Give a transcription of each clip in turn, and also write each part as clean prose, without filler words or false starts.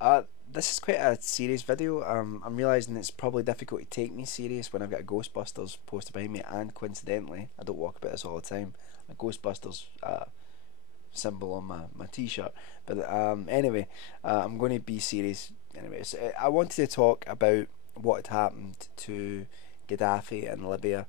This is quite a serious video. I'm realising it's probably difficult to take me serious when I've got a Ghostbusters poster behind me, and coincidentally, I don't walk about this all the time. A Ghostbusters symbol on my t-shirt. But anyway, I'm going to be serious. Anyways, I wanted to talk about what had happened to Gaddafi in Libya,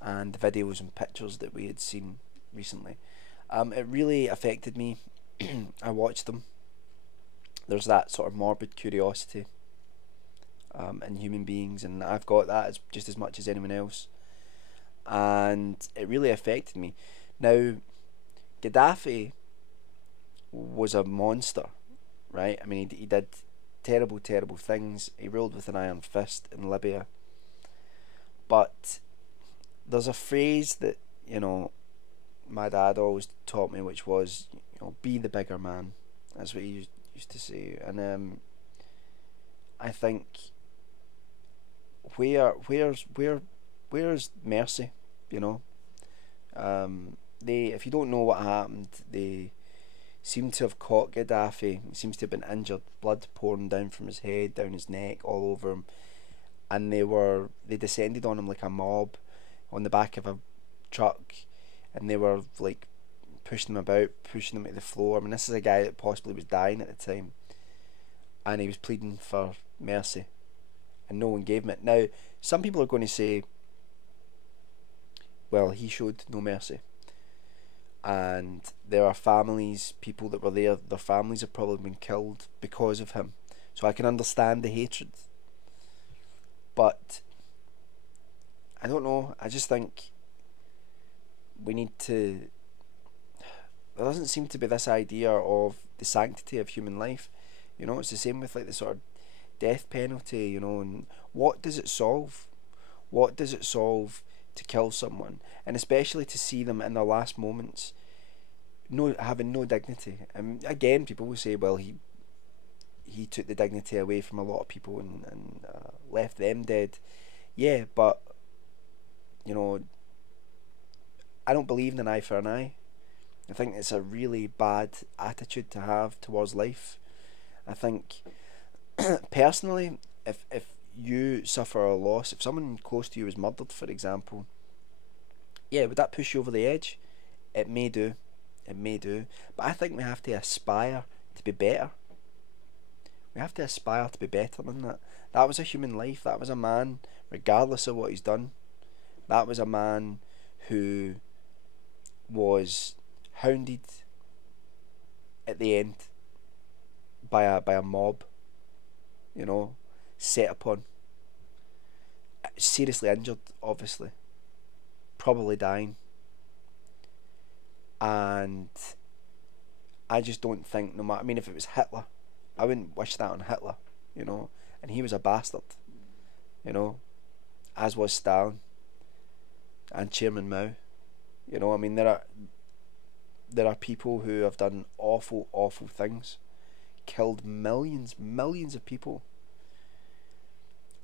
and the videos and pictures that we had seen recently. It really affected me. I watched them. There's that sort of morbid curiosity in human beings, and I've got that just as much as anyone else. And it really affected me. Now, Gaddafi was a monster, right? I mean, he did terrible, terrible things. He ruled with an iron fist in Libya. But there's a phrase that, my dad always taught me, which was, be the bigger man. That's what he used to say. And I think, where's mercy? You know, if you don't know what happened, they seem to have caught Gaddafi. He seems to have been injured, blood pouring down from his head, down his neck, all over him, and they descended on him like a mob on the back of a truck, and they were like pushing him about, pushing him to the floor. I mean, this is a guy that possibly was dying at the time, and he was pleading for mercy, and no one gave him it. Now, some people are going to say, well, he showed no mercy, and there are families, people that were there, their families have probably been killed because of him. So I can understand the hatred, but I don't know. I just think we need to. There doesn't seem to be this idea of the sanctity of human life. It's the same with like the sort of death penalty. And what does it solve? What does it solve to kill someone, and especially to see them in their last moments, having no dignity? And again, people will say, well, he took the dignity away from a lot of people and left them dead. Yeah, but I don't believe in an eye for an eye. I think it's a really bad attitude to have towards life. I think, personally, if you suffer a loss, if someone close to you is murdered, for example, yeah, would that push you over the edge? It may do. It may do. But I think we have to aspire to be better. We have to aspire to be better than that. That was a human life. That was a man, regardless of what he's done. That was a man who was hounded at the end by a mob, set upon, seriously injured, obviously, probably dying. And I just don't think, no matter, I mean, if it was Hitler, I wouldn't wish that on Hitler, and he was a bastard, as was Stalin and Chairman Mao. I mean, there are people who have done awful, awful things, killed millions of people,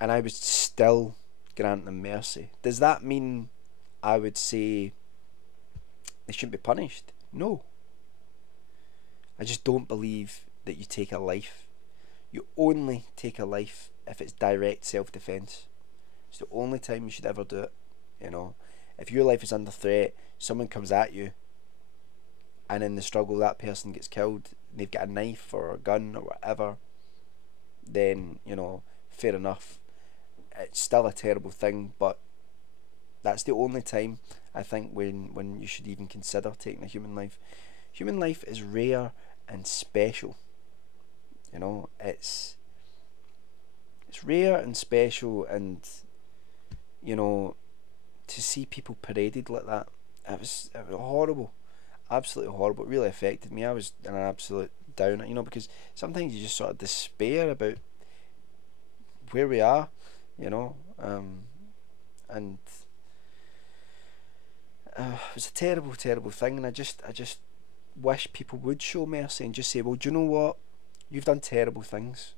and I would still grant them mercy. Does that mean I would say they shouldn't be punished? No. I just don't believe that you take a life. You only take a life if it's direct self-defense. It's the only time you should ever do it. If your life is under threat, someone comes at you, and in the struggle that person gets killed, they've got a knife or a gun or whatever, then, fair enough. It's still a terrible thing, but that's the only time, I think, when you should even consider taking a human life. Human life is rare and special. It's rare and special, and to see people paraded like that, it was horrible, absolutely horrible. It really affected me. I was in an absolute downer, because sometimes you just sort of despair about where we are, and it's a terrible, terrible thing. And I just wish people would show mercy and just say, well, do you know what? You've done terrible things.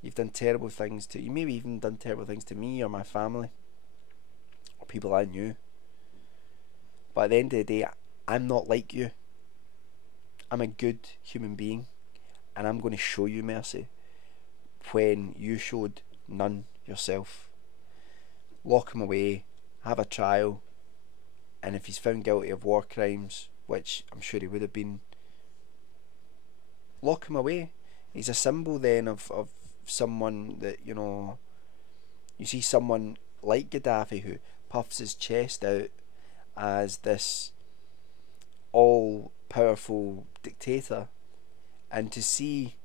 You've done terrible things to you. Maybe even done terrible things to me or my family or people I knew. But at the end of the day, I'm not like you. I'm a good human being, and I'm going to show you mercy when you showed none yourself. Lock him away, have a trial, and if he's found guilty of war crimes, which I'm sure he would have been, lock him away. He's a symbol then of someone that, you see someone like Gaddafi who puffs his chest out as this all-powerful dictator, and to see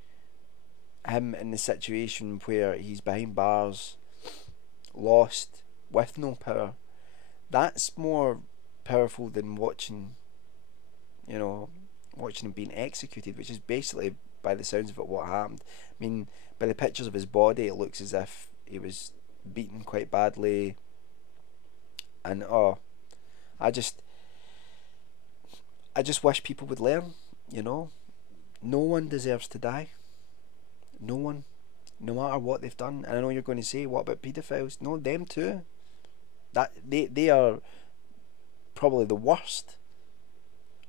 him in the situation where he's behind bars, lost, with no power, that's more powerful than watching him being executed, which is basically, by the sounds of it, what happened. I mean, by the pictures of his body, it looks as if he was beaten quite badly, and I just wish people would learn. No one deserves to die. No one, no matter what they've done. And I know you're going to say, what about paedophiles? No, them too. That they are probably the worst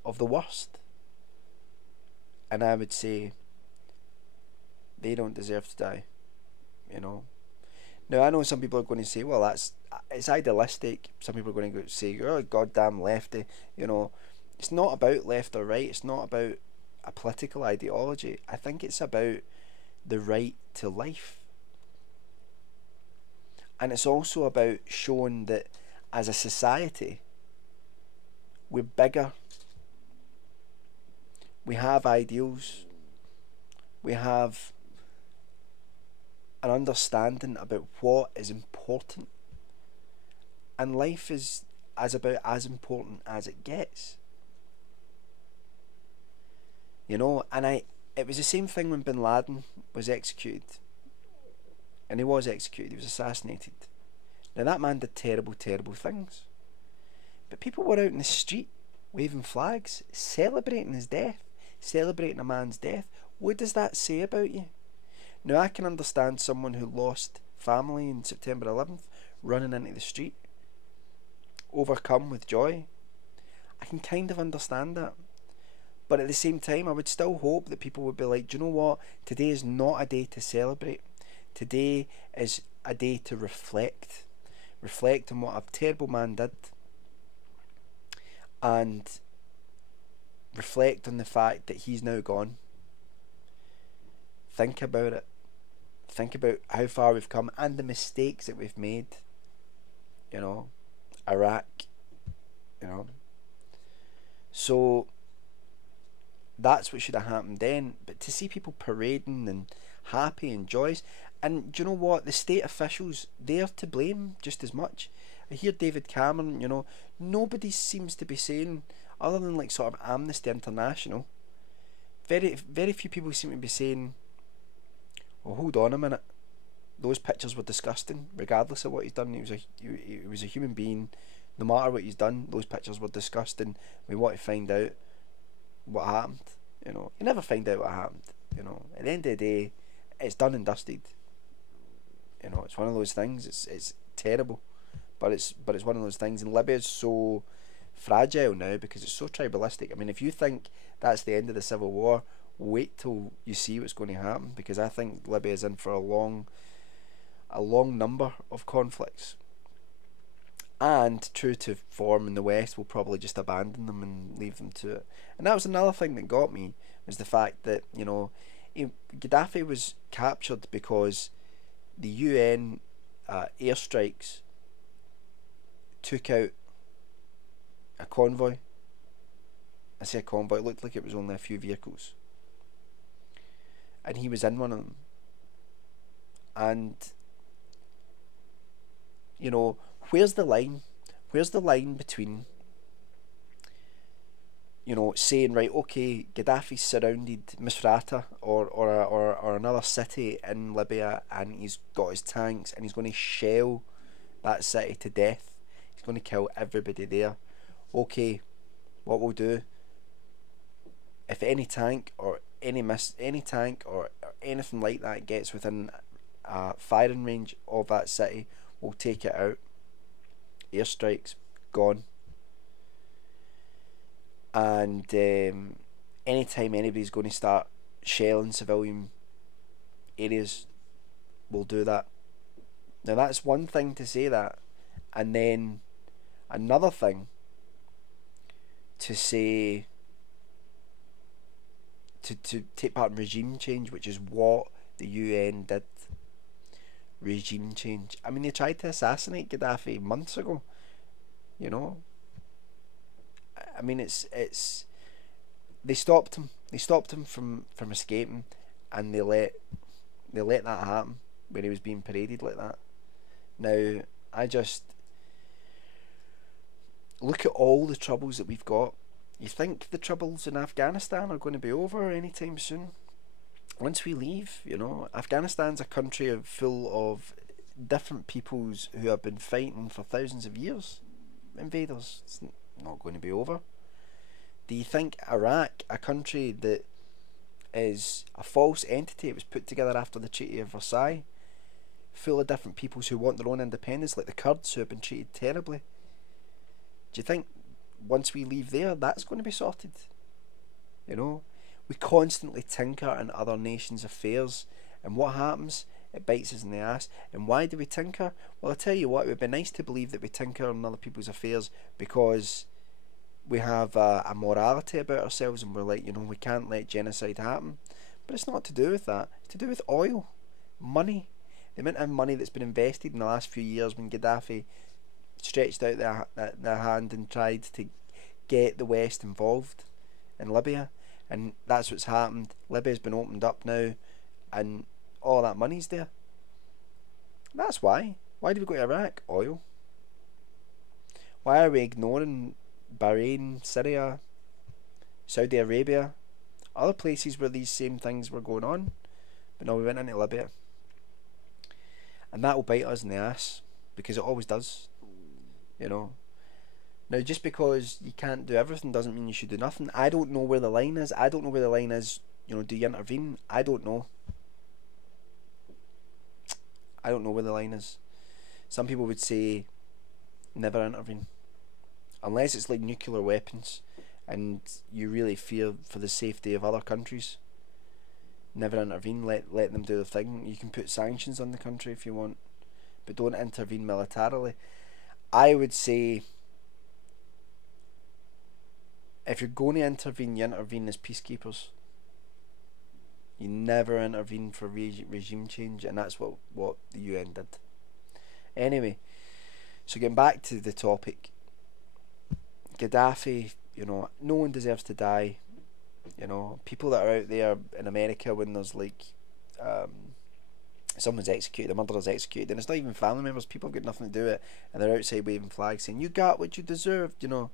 of the worst. And I would say they don't deserve to die. Now I know some people are going to say, well, it's idealistic. Some people are going to say, oh, goddamn lefty. It's not about left or right. It's not about a political ideology. I think it's about the right to life. And it's also about showing that as a society, we're bigger. We have ideals. We have an understanding about what is important. And life is about as important as it gets. And it was the same thing when Bin Laden was executed. And he was executed, he was assassinated. Now that man did terrible, terrible things. But people were out in the street waving flags, celebrating his death, celebrating a man's death. What does that say about you? Now I can understand someone who lost family on September 11th running into the street, overcome with joy. I can kind of understand that. But at the same time, I would still hope that people would be like, do you know what? Today is not a day to celebrate. Today is a day to reflect. Reflect on what a terrible man did. And reflect on the fact that he's now gone. Think about it. Think about how far we've come and the mistakes that we've made. Iraq. So that's what should have happened then. But to see people parading and happy and joyous, and do you know what? The state officials, they're to blame just as much. I hear David Cameron, nobody seems to be saying, other than like sort of Amnesty International, very, very few people seem to be saying, well, hold on a minute, those pictures were disgusting, regardless of what he's done. He was a human being. No matter what he's done, those pictures were disgusting. We want to find out what happened. You never find out what happened. At the end of the day, it's done and dusted. It's one of those things. It's terrible, but it's one of those things. And Libya is so fragile now because it's so tribalistic. I mean, if you think that's the end of the civil war, wait till you see what's going to happen, because I think Libya is in for a long number of conflicts. And true to form in the West, will probably just abandon them and leave them to it. And that was another thing that got me, was the fact that Gaddafi was captured because the UN airstrikes took out a convoy. I say a convoy, it looked like it was only a few vehicles, and he was in one of them. And where's the line? Where's the line between saying, right, okay, Gaddafi surrounded Misrata or another city in Libya, and he's got his tanks and he's going to shell that city to death. He's going to kill everybody there. Okay, what we'll do, if any tank or any tank or anything like that gets within firing range of that city, we'll take it out. Airstrikes, gone. And anytime anybody's going to start shelling civilian areas, will do that. Now that's one thing to say that, and then another thing to say to take part in regime change, which is what the UN did. Regime change. I mean, they tried to assassinate Gaddafi months ago. You know. I mean, it's they stopped him. They stopped him from escaping, and they let that happen when he was being paraded like that. Now, I just look at all the troubles that we've got. You think the troubles in Afghanistan are going to be over anytime soon? Once we leave, you know, Afghanistan's a country full of different peoples who have been fighting for thousands of years. Invaders. It's not going to be over. Do you think Iraq, a country that is a false entity, it was put together after the Treaty of Versailles, full of different peoples who want their own independence, like the Kurds who have been treated terribly? Do you think once we leave there, that's going to be sorted? You know, we constantly tinker in other nations' affairs, and what happens? It bites us in the ass. And why do we tinker? Well, I tell you what, it would be nice to believe that we tinker in other people's affairs because we have a morality about ourselves, and we're like, you know, we can't let genocide happen. But it's not to do with that. It's to do with oil, money. The amount of money that's been invested in the last few years when Gaddafi stretched out their hand and tried to get the West involved in Libya, and that's what's happened. Libya's been opened up now, and all that money's there. That's why. Why did we go to Iraq? Oil. Why are we ignoring Bahrain, Syria, Saudi Arabia, other places where these same things were going on? But no, we went into Libya, and that will bite us in the ass, because it always does. You know. Now, just because you can't do everything doesn't mean you should do nothing. I don't know where the line is. I don't know where the line is. You know, do you intervene? I don't know. I don't know where the line is. Some people would say never intervene, unless it's like nuclear weapons and you really fear for the safety of other countries. Never intervene. Let them do their thing. You can put sanctions on the country if you want, but don't intervene militarily. I would say if you're going to intervene, you intervene as peacekeepers. You never intervene for regime change, and that's what the UN did. Anyway, so getting back to the topic, Gaddafi, you know, no one deserves to die. You know, people that are out there in America when there's like someone's executed, a murderer's executed, and it's not even family members, people have got nothing to do with it, and they're outside waving flags saying, you got what you deserved, you know.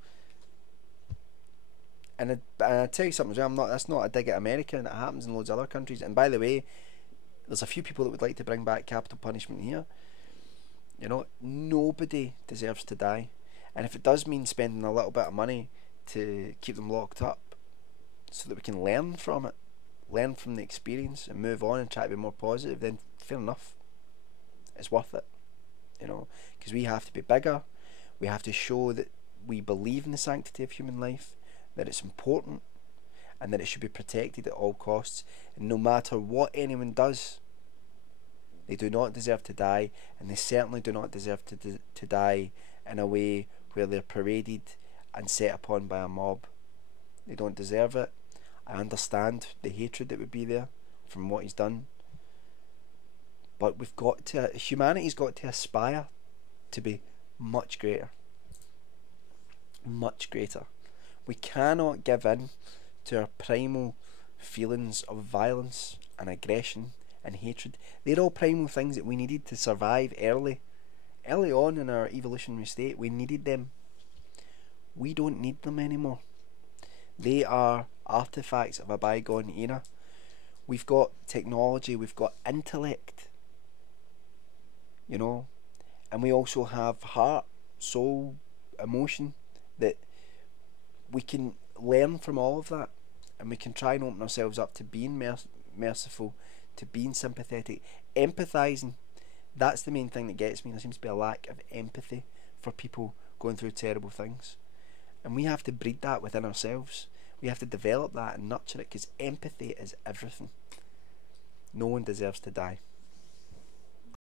And I tell you something, that's not a dig at America, and it happens in loads of other countries. And by the way, there's a few people that would like to bring back capital punishment here. You know, nobody deserves to die. And if it does mean spending a little bit of money to keep them locked up so that we can learn from it, learn from the experience and move on and try to be more positive, then fair enough. It's worth it. You know, because we have to be bigger. We have to show that we believe in the sanctity of human life, that it's important, and that it should be protected at all costs. And no matter what anyone does, they do not deserve to die, and they certainly do not deserve to die in a way where they're paraded and set upon by a mob. They don't deserve it. I understand the hatred that would be there from what he's done, but humanity's got to aspire to be much greater. Much greater. We cannot give in to our primal feelings of violence and aggression and hatred. They're all primal things that we needed to survive early on in our evolutionary state. We needed them. We don't need them anymore. They are artifacts of a bygone era. We've got technology, we've got intellect, you know, and we also have heart, soul, emotion, that we can learn from all of that, and we can try and open ourselves up to being merciful, to being sympathetic, empathising. That's the main thing that gets me. There seems to be a lack of empathy for people going through terrible things, and we have to breed that within ourselves. We have to develop that and nurture it, because empathy is everything. No one deserves to die.